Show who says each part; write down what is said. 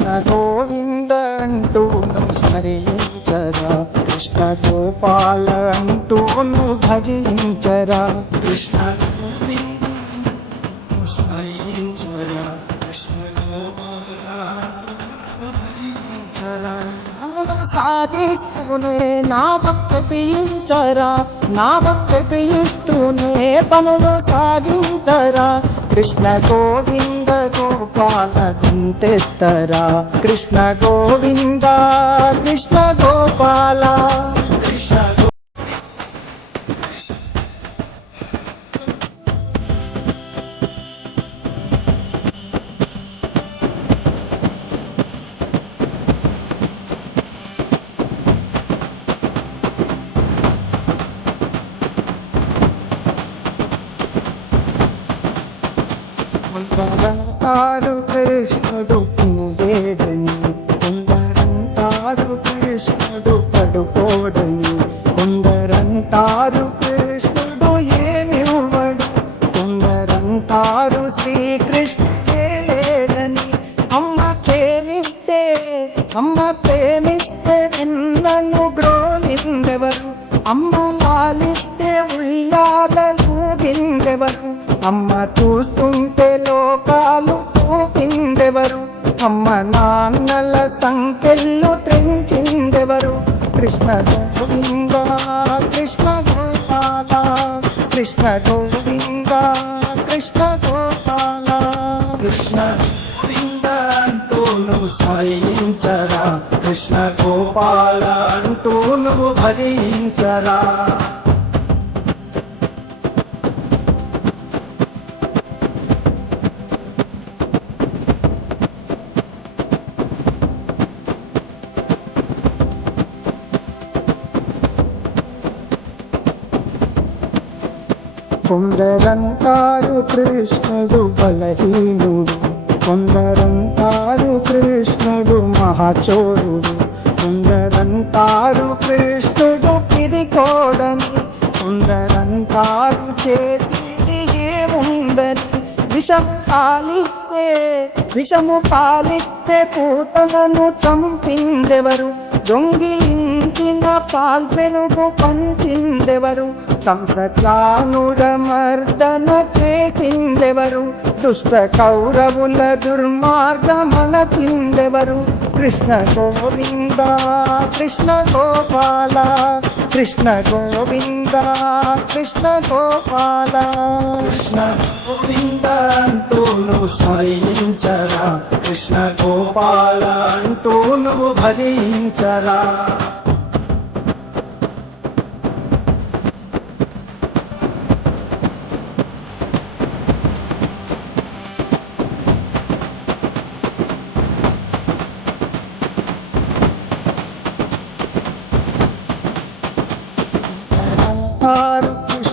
Speaker 1: కృష్ణ గోవింద అంటూ స్మరించరా. కృష్ణ గోపాల అంటూను భజించరా. కృష్ణ స్మరించరా. కృష్ణ గోపాల సాగిస్తూనే నా భక్తి పీయించరా నా భక్తి పీయిస్తూనే పనులు సాగించరా. కృష్ణ గోవింద గుంతెత్తరా కృష్ణ గోవింద కృష్ణ గోపాల. కృష్ణ గో- కొందరంటారు కృష్ణుడు ఏమివ్వడు కొందరంటారు శ్రీకృష్ణే లేడని. అమ్మ ప్రేమిస్తే అమ్మ ప్రేమిస్తే నిన్నను గ్రోలిందెవరు? అమ్మ లాలిస్తే ఉయ్యాలలు గిందెవరు? అమ్మ చూస్తుంటే లోకాలు చూపిందెవరు? అమ్మ నాన్నల సంఖ్యలు త్రించిందెవరు? కృష్ణ గోవింద కృష్ణ గోవింద కృష్ణ గోపాల కృష్ణ గోవింద అంటూ నువ్వు స్మరించరా కృష్ణ గోపాల అంటూ నువ్వు భజించరా. కొందరంటారు కృష్ణుడు బలహీనుడు కొందరంటారు కృష్ణుడు మహాచోరుడు కొందరంటారు కృష్ణుడు పిరికోడని కొందరంటారు చేసింది ఏముందని విషం పాలిస్తే విషము పాలిస్తే పూతలను చంపిందెవరు? పంచిన పాల్పెనుగు పంచిందెవరు కంసచానుడ మర్దన చేసిందెవరు? దుష్ట కౌరవుల దుర్మార్గమనచిందెవరు కృష్ణ గోవింద కృష్ణ గోపాల కృష్ణ గోవింద కృష్ణ గోపాల. కృష్ణ గోవింద అంటూ నువ్వు స్మరించరా? కృష్ణ గోపాల అంటూ నువ్వు భజించరా?